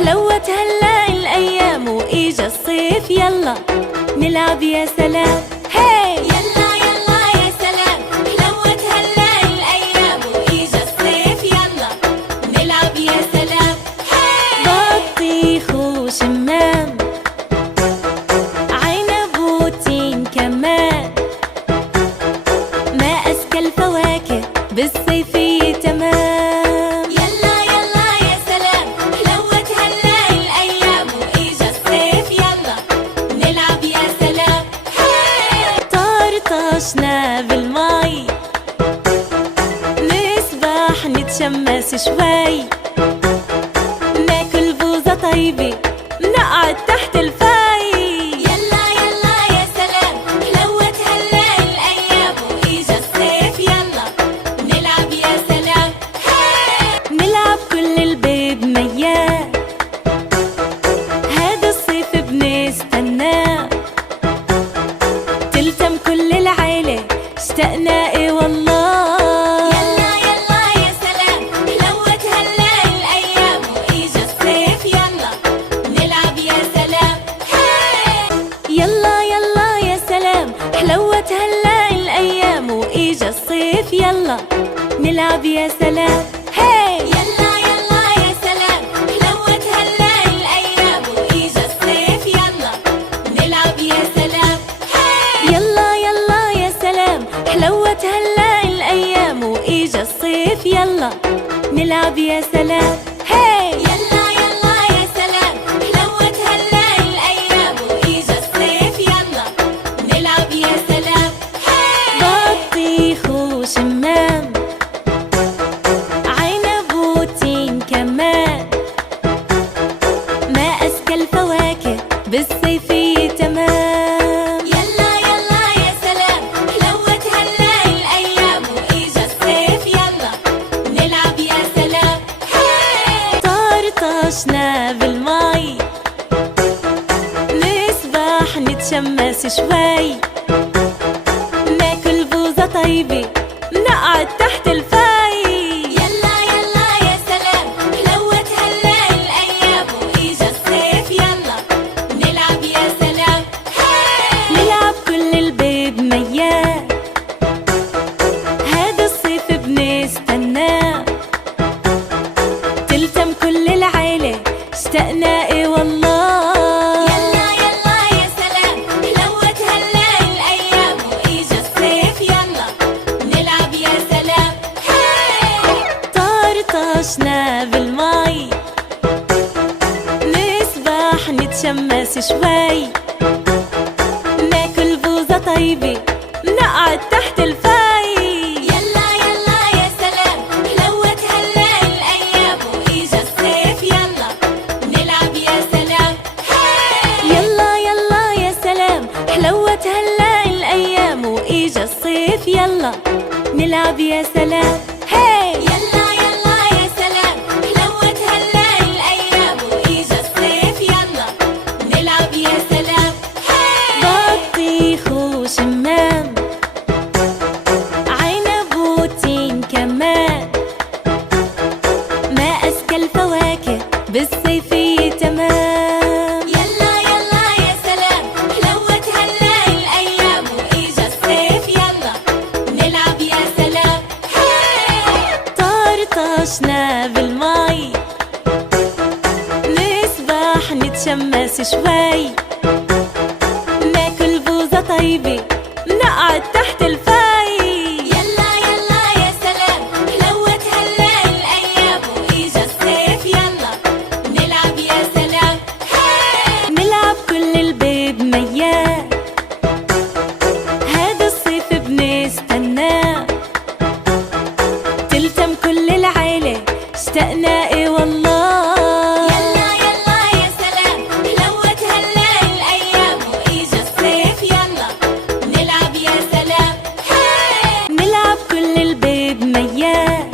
حلوت هلا الأيام وإجا الصيف، يلا نلعب يا سلام. هاي يلا يلا يا سلام، حلوت هلا الأيام وإجا الصيف، يلا نلعب يا سلام. هاي بطيخ وشمام، عنب وتين كمان، ما أذكى الفواكه بالصيفية تمام. يلا يلا يا سلام، حلوت هلا الأيام وإجا الصيف، يلا نلعب يا سلام. طرطشنا بالمي، نسبح نتشمس شوي، ناكل بوزة طيبة، نقعد تحت الفي. يلا يلا يا سلام، حلوت هلا الأيام وإجا الصيف، يلا نلعب يا سلام. نلعب كل البيت مياه، هذا الصيف بنستناه، تلتم كل العيلة اشتقنا ايه والله. يلا يلا يا سلام، حلوت هلا الأيام وإجا الصيف، يلا نلعب يا سلام. يلا يلا يا سلام، حلوت هلا الأيام وإجا الصيف، يلا نلعب يا سلام. هاي يلا يلا يا سلام، حلوت هلا الأيام وإجا الصيف، يلا نلعب يا سلام. يلا يلا يا سلام، حلوت هلا الأيام وإجا الصيف، يلا نلعب يا سلام. هاي يلا يلا يا سلام، حلوت هلا الأيام وإجا الصيف، يلا نلعب يا سلام. بطيخ وشمام، عنب وتين كمان، ما أذكى الفواكه بالصيفية تمام. يلا يلا يا سلام، حلوت هلا الأيام وإجا الصيف، يلا نلعب يا سلام. طرطشنا بالمي، نسبح نتشمس شوي، ناكل بوزة طيبة، نقعد تحت الفي. يلا يلا يا سلام، حلوت هلا الأيام وإجا الصيف، يلا نلعب يا سلام. نلعب كل البيت مياه، هذا الصيف بنستناه، تلتم كل العيلة اشتقنا ايه والله. يلا يلا يا سلام، حلوت هلا الأيام وإجا الصيف، يلا نلعب يا سلام. طرطشنا بالمي، نسبح نتشمس شوي، ناكل بوزة طيبة، نقعد تحت الفي. يلا يلا يا سلام، حلوت هلا الأيام وإجا الصيف، يلا نلعب يا سلام. يلا يلا يا سلام، حلوت هلا الأيام وإجا الصيف، يلا نلعب يا سلام. هاي يلا يلا يا سلام، حلوت هلا الأيام وإجا الصيف، يلا نلعب يا سلام. بطيخ وشمام، عنب وتين كمان، ما أذكى الفواكه بالصيفية تمام. يلا يلا يا سلام، حلوت هلا الأيام وإجا الصيف، يلا نلعب يا سلام. طرطشنا بالمي، نسبح نتشمس شوي، ناكل بوزة طيبة، نقعد تحت الفي. يلا يلا يا سلام، حلوت هلا الأيام وإجا الصيف، يلا نلعب يا سلام. نلعب كل البيت مياه، هذا الصيف بنستناه، تلتم كل العيلة اشتقنا ايه والله. يلا يلا يا سلام، حلوت هلا الأيام وإجا الصيف، يلا نلعب يا سلام. نلعب كل البيت مياه،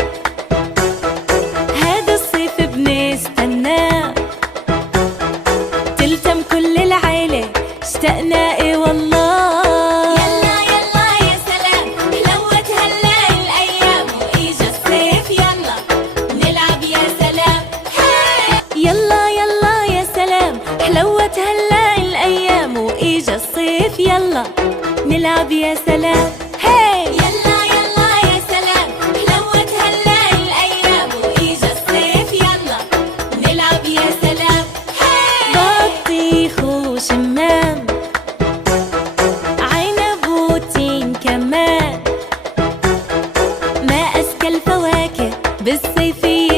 هذا الصيف بنستناه، تلتم كل العيلة اشتقنا ايه والله. يلا يلا يا سلام، حلوت هلا الأيام وإجا الصيف، يلا نلعب يا سلام. يلا يلا الصيف يلا نلعب يا سلام. هاي يلا يلا يا سلام حلوت هلا الأيام وإجا الصيف يلا نلعب يا سلام. هاي بطيخ وشمام عنب وتين كمان ما أزكى الفواكه بالصيفية